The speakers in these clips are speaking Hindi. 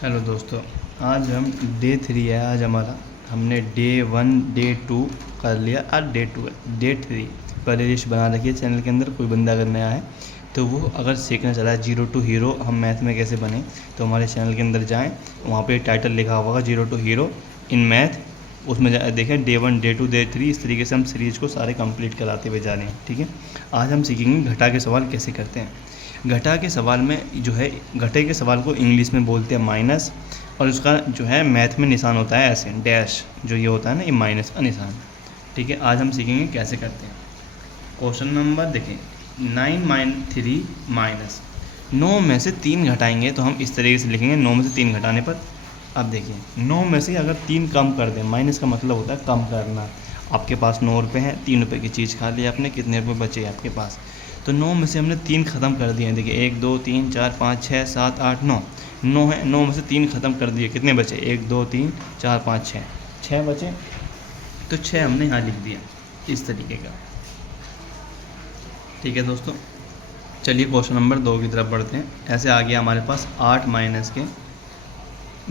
हेलो दोस्तों, आज हम डे 3 है। आज हमारा हमने डे 1 डे 2 कर लिया। आज डे 2 है। डे 3 पहले लिस्ट बना रखी है चैनल के अंदर। कोई बंदा अगर नया है तो वो अगर सीखना चाह रहा है जीरो टू हीरो हम मैथ में कैसे बने, तो हमारे चैनल के अंदर जाएं, वहाँ पे टाइटल लिखा होगा zero to hero in math. उसमें देखें डे 1 डे 2 डे 3, इस तरीके से हम सीरीज़ को सारे कंप्लीट कराते हुए जा रहे हैं। ठीक है, आज हम सीखेंगे घटा के सवाल कैसे करते हैं। घटा के सवाल में जो है, घटे के सवाल को इंग्लिश में बोलते हैं माइनस, और उसका जो है मैथ में निशान होता है ऐसे डैश, जो ये होता है ना, ये माइनस का निशान। ठीक है, आज हम सीखेंगे कैसे करते हैं। क्वेश्चन नंबर देखें, 9-3 माइनस 9 में से 3 घटाएंगे तो हम इस तरीके से लिखेंगे 9 में से 3 घटाने पर। अब देखिए 9 में से अगर 3 कम कर दें, माइनस का मतलब होता है कम करना। आपके पास 9 रुपये हैं, 3 रुपये की चीज़ खा ली आपने, कितने रुपये बचे आपके पास? तो 9 में से हमने 3 ख़त्म कर दिए हैं। देखिए 1 2 3 4 5 6 7 8 9, 9 है, 9 में से 3 ख़त्म कर दिए, कितने बचे? 1 2 3 4 5 6, 6 बचे। तो 6 हमने यहाँ लिख दिया इस तरीके का। ठीक है दोस्तों, चलिए क्वेश्चन नंबर 2 की तरफ बढ़ते हैं। ऐसे आ गया हमारे पास 8 माइनस के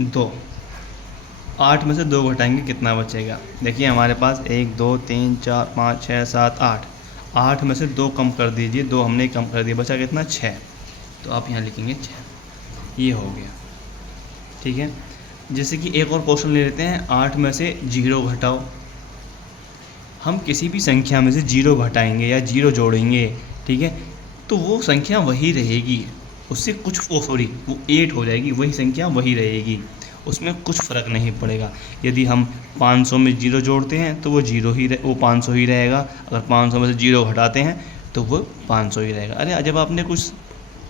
2। 8 में से 2 घटाएंगे, कितना बचेगा? देखिए हमारे पास 1 2 3 4 5 6 7 8, 8 में से 2 कम कर दीजिए, 2 हमने कम कर दिया, बचा कितना? 6। तो आप यहाँ लिखेंगे 6। ये हो गया। ठीक है, जैसे कि एक और क्वेश्चन ले लेते हैं, 8 में से 0 घटाओ। हम किसी भी संख्या में से 0 घटाएंगे या 0 जोड़ेंगे, ठीक है, तो वो संख्या वही रहेगी, उससे कुछ वो 8 हो जाएगी, वही संख्या वही रहेगी, उसमें कुछ फ़र्क नहीं पड़ेगा। यदि हम 500 में 0 जोड़ते हैं तो वो 0 ही वो 500 ही रहेगा। अगर 500 में से 0 घटाते हैं तो वो 500 ही रहेगा। अरे जब आपने कुछ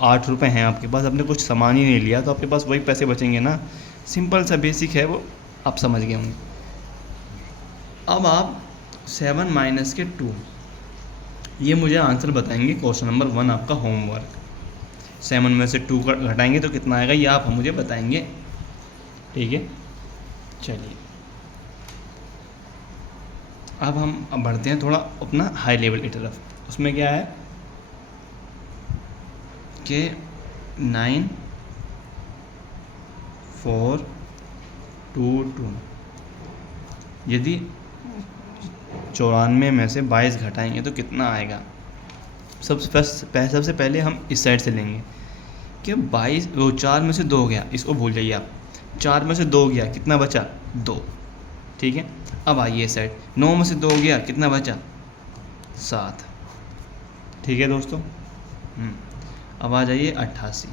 8 रुपये हैं आपके पास, आपने कुछ सामान ही नहीं लिया, तो आपके पास वही पैसे बचेंगे ना। सिंपल सा बेसिक है वो, आप समझ गए होंगे। अब आप 7 माइनस के 2, ये मुझे आंसर बताएंगे। क्वेश्चन नंबर 1 आपका होमवर्क। 7 में से 2 घटाएंगे तो कितना आएगा, ये आप मुझे बताएंगे। ठीक है, चलिए अब हम बढ़ते हैं थोड़ा अपना हाई लेवल की तरफ। उसमें क्या है कि 9 4 2 2, यदि 94 में से 22 घटाएंगे तो कितना आएगा? सबसे पहले हम इस साइड से लेंगे कि 22, वो 4 में से 2 गया, इसको भूल जाइए आप। 4 में से 2 गया, कितना बचा? 2। ठीक है, अब आइए इस साइड, 9 में से 2 गया, कितना बचा? 7। ठीक है दोस्तों, अब आ जाइए 88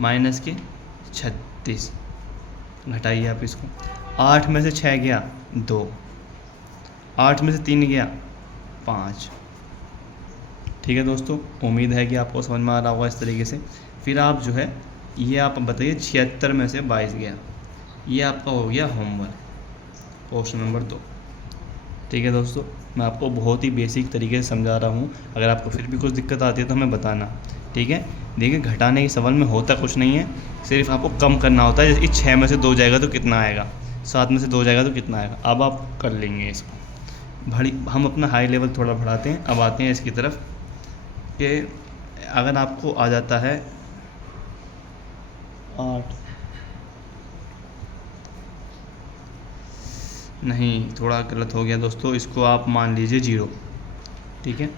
माइनस के 36, घटाइए आप इसको। 8 में से 6 गया, 2। 8 में से 3 गया, 5। ठीक है दोस्तों, उम्मीद है कि आपको समझ में आ रहा होगा इस तरीके से। फिर आप जो है, ये आप बताइए 76 में से 22 गया, ये आपका हो गया होमवर्क, क्वेश्चन नंबर 2। ठीक है दोस्तों, मैं आपको बहुत ही बेसिक तरीके से समझा रहा हूँ। अगर आपको फिर भी कुछ दिक्कत आती है तो हमें बताना। ठीक है, देखिए घटाने के सवाल में होता कुछ नहीं है, सिर्फ आपको कम करना होता है। जैसे कि 6 में से 2 जाएगा तो कितना आएगा, 7 में से 2 जाएगा तो कितना आएगा। अब आप कर लेंगे इसको। हम अपना हाई लेवल थोड़ा बढ़ाते हैं। अब आते हैं इसकी तरफ कि अगर आपको आ जाता है 8, नहीं थोड़ा गलत हो गया दोस्तों, इसको आप मान लीजिए 0। ठीक है,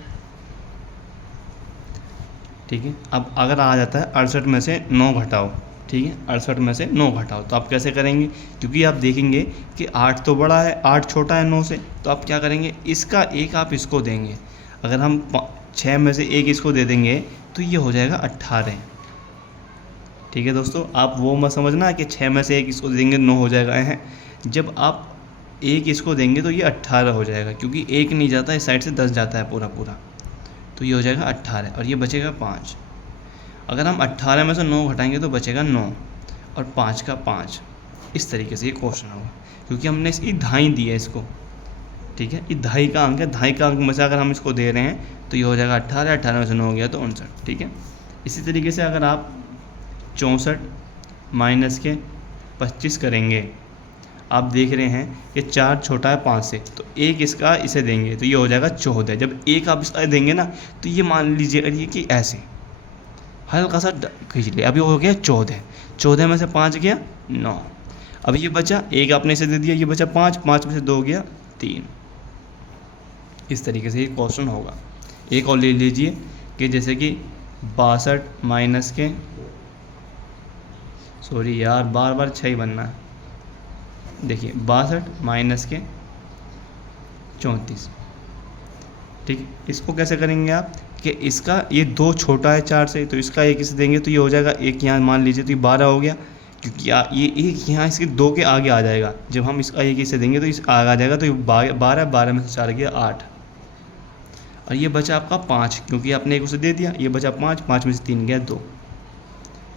ठीक है, अब अगर आ जाता है 68 में से 9 घटाओ। ठीक है, 68 में से 9 घटाओ, तो आप कैसे करेंगे? क्योंकि आप देखेंगे कि 8 तो बड़ा है, 8 छोटा है 9 से, तो आप क्या करेंगे? इसका एक आप इसको देंगे। अगर हम 6 में से 1 इसको दे देंगे तो ये हो जाएगा 18। ठीक है दोस्तों, आप वो मत समझना कि 6 में से 1 इसको देंगे 9 हो जाएगा है। जब आप 1 इसको देंगे तो ये 18 हो जाएगा, क्योंकि 1 नहीं जाता, इस साइड से 10 जाता है पूरा, तो ये हो जाएगा 18 और ये बचेगा 5। अगर हम 18 में से 9 घटाएंगे तो बचेगा 9 और 5 का 5। इस तरीके से ये क्वेश्चन होगा, क्योंकि हमने इसकी दहाई दी है इसको। ठीक है, ये दहाई का अंक है, दहाई का अंक में से अगर हम इसको दे रहे हैं तो ये हो जाएगा 18, 18 में से 9 हो गया तो 59। ठीक है, इसी तरीके से अगर आप 64 माइनस के 25 करेंगे, आप देख रहे हैं कि 4 छोटा है 5 से, तो 1 इसका इसे देंगे तो ये हो जाएगा 14। जब 1 आप इसका देंगे ना, तो ये मान लीजिए कि ऐसे हल्का सा खींच लिया, अभी हो गया 14, 14 में से 5 गया 9, अब ये बचा एक आपने इसे दे दिया, ये बचा 5, 5 में से 2 गया 3। इस तरीके से ये क्वेश्चन होगा। एक और ले लीजिए कि जैसे कि 62 माइनस के, सॉरी यार बार बार 6 ही बनना है, देखिए 62 माइनस के 34, ठीक है। इसको कैसे करेंगे आप कि इसका ये 2 छोटा है 4 से, तो इसका 1 इसे देंगे तो ये हो जाएगा 1 यहाँ मान लीजिए, तो ये 12 हो गया, क्योंकि ये 1 यहाँ इसके 2 के आगे आ जाएगा, जब हम इसका 1 इसे देंगे तो इस आगे आ जाएगा, तो ये 12, 12 में से 4 गया 8, और ये बचा आपका 5, क्योंकि आपने 1 उसे दे दिया, ये बचा 5, 5 में से 3 गया 2।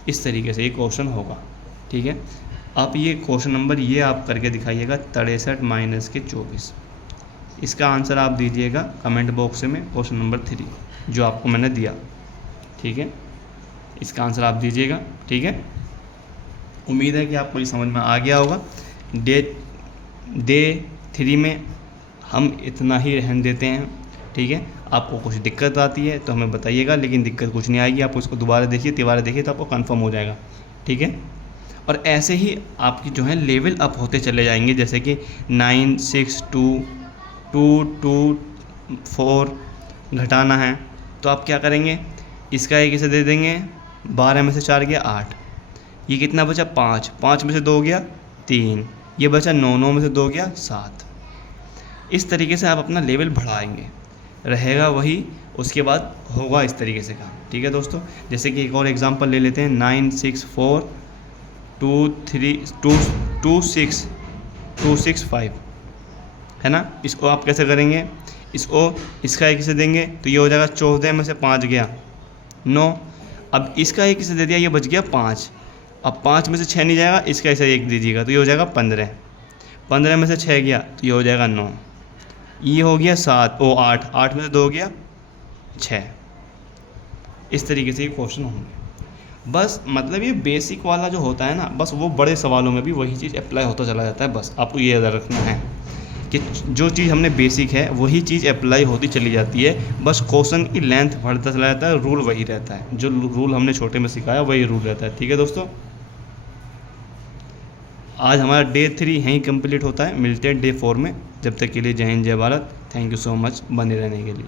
इस तरीके से ये क्वेश्चन होगा, ठीक है। आप ये क्वेश्चन नंबर ये आप करके दिखाइएगा 63 माइनस के 24। इसका आंसर आप दीजिएगा कमेंट बॉक्स में, क्वेश्चन नंबर 3 जो आपको मैंने दिया, ठीक है। इसका आंसर आप दीजिएगा, ठीक है। उम्मीद है कि आपको ये समझ में आ गया होगा। डे 3 में हम इतना ही रहने देते हैं, ठीक है। आपको कुछ दिक्कत आती है तो हमें बताइएगा, लेकिन दिक्कत कुछ नहीं आएगी, आप उसको दोबारा देखिए, तिबारा देखिए, तो आपको कंफर्म हो जाएगा, ठीक है। और ऐसे ही आपकी जो है लेवल अप होते चले जाएंगे, जैसे कि 9, 6, 2, 2, 2, 4 घटाना है, तो आप क्या करेंगे, इसका 1 इसे दे देंगे, 12 में से 4 गया 8, ये कितना बचा 5, 5 में से 2 गया 3, ये बचा 9, 9 में से 2 गया 7। इस तरीके से आप अपना लेवल बढ़ाएंगे, रहेगा वही, उसके बाद होगा इस तरीके से काम, ठीक है दोस्तों। जैसे कि एक और एग्जांपल ले लेते हैं, 9, 6, 4, 2, 3, 2, 6, 2, 6, 5, है ना। इसको आप कैसे करेंगे, इसका 1 इसे देंगे तो ये हो जाएगा 14 में से 5 गया 9, अब इसका 1 इसे दे दिया, ये बच गया 5, अब 5 में से 6 नहीं जाएगा, इसका इसे 1 दीजिएगा तो ये हो जाएगा 15, 15 में से 6 गया तो ये हो जाएगा 9, ये हो गया 7, 8, 8 में से 2 गया 6। इस तरीके से ये क्वेश्चन होंगे। बस मतलब ये बेसिक वाला जो होता है ना, बस वो बड़े सवालों में भी वही चीज़ अप्लाई होता चला जाता है। बस आपको ये याद रखना है कि जो चीज़ हमने बेसिक है वही चीज़ अप्लाई होती चली जाती है, बस क्वेश्चन की लेंथ बढ़ता चला जाता है, रूल वही रहता है, जो रूल हमने छोटे में सिखाया वही रूल रहता है, ठीक है दोस्तों। आज हमारा डे 3 यहीं कंप्लीट होता है, मिलते हैं डे 4 में। जब तक के लिए जय हिंद जय Bharat, thank you so much बने रहने के लिए।